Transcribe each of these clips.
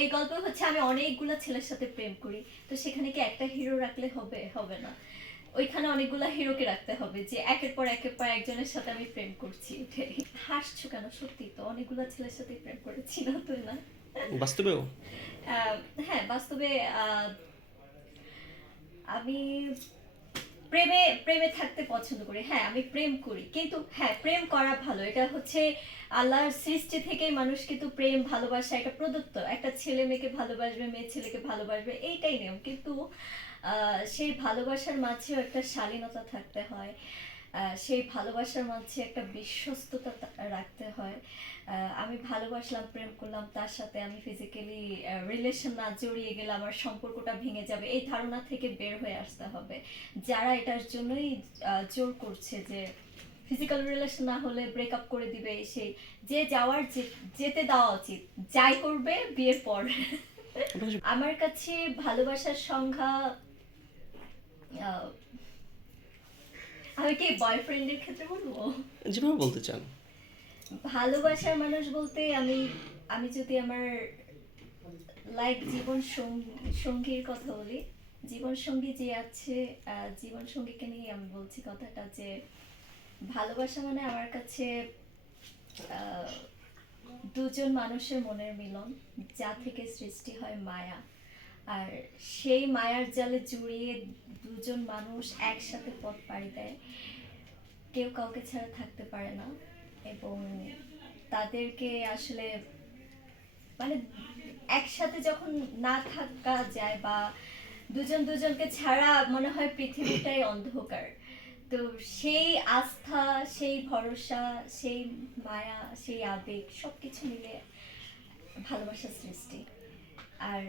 এই গল্প হচ্ছে আমি অনেকগুলা ছেলের সাথে প্রেম করি, তো সেখানে কি একটা হিরো রাখলে হবে? হবে না। ওইখানে অনেকগুলা হিরোকে রাখতে হবে যে একের পর একজনের সাথে আমি প্রেম করছি। এটাই। হাসছো কেন? সত্যি তো অনেকগুলা ছেলের সাথে প্রেম করেছি, না তুই না? বাস্তবেও? আহ, হ্যাঁ, বাস্তবে আমি প্রেমে প্রেমে থাকতে পছন্দ করি। হ্যাঁ, আমি প্রেম করি, কিন্তু হ্যাঁ, প্রেম করা ভালো। এটা হচ্ছে আল্লাহর সৃষ্টি থেকেই মানুষ কিন্তু প্রেম ভালোবাসা এটা প্রদত্ত। একটা ছেলে মেয়েকে ভালোবাসবে, মেয়ে ছেলেকে ভালোবাসবে, এইটাই নিয়ম। কিন্তু সেই ভালোবাসার মাঝেও একটা শালীনতা থাকতে হয়। সেই ভালোবাসার মাঝে একটা বিশ্বস্ততা রাখতে হয়। আমি ভালোবাসলাম, প্রেম করলাম, তার সাথে আমি ফিজিক্যালি রিলেশন না জড়িয়ে গেলে আমার সম্পর্কটা ভেঙে যাবে, এই ধারণা থেকে বের হয়ে আসতে হবে। যারা এটার জন্যই জোর করছে যে ফিজিক্যাল রিলেশন না হলে ব্রেকআপ করে দিবে, সেই যে যাওয়ার যেতে দেওয়া উচিত, যাই করবে বিয়ের পর। আপনার কাছে আমার কাছে ভালোবাসার সংজ্ঞা, আহ, আমি কি বয়ফ্রেন্ডের ক্ষেত্রে বলবো? যেভাবে বলতে চান। ভালোবাসার মানুষ বলতে আমি আমি যদি আমার লাইক জীবন সঙ্গীর কথা বলি, জীবন সঙ্গী যে আছে, জীবন সঙ্গীকে নিয়ে আমি বলছি কথাটা, যে ভালোবাসা মানে আমার কাছে আহ, দুজন মানুষের মনের মিলন, যা থেকে সৃষ্টি হয় মায়া। আর সেই মায়ার জালে জড়িয়ে দুজন মানুষ একসাথে পথ পাড়ি দেয়, কেউ কাউকে ছাড়া থাকতে পারে না। এবং তাদেরকে আসলে মানে একসাথে যখন না থাকা যায়, বা দুজন দুজনকে ছাড়া মনে হয় পৃথিবীটাই অন্ধকার, তো সেই আস্থা, সেই ভরসা, সেই মায়া, সেই আবেগ সবকিছু মিলে ভালোবাসার সৃষ্টি। আর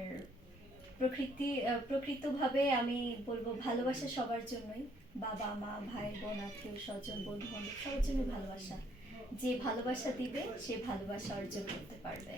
প্রকৃতভাবে আমি বলবো ভালোবাসা সবার জন্যই। বাবা মা, ভাই বোন, আত্মীয় স্বজন, বন্ধু বান্ধব, সবার জন্য ভালোবাসা। যে ভালোবাসা দিবে সে ভালোবাসা অর্জন করতে পারবে।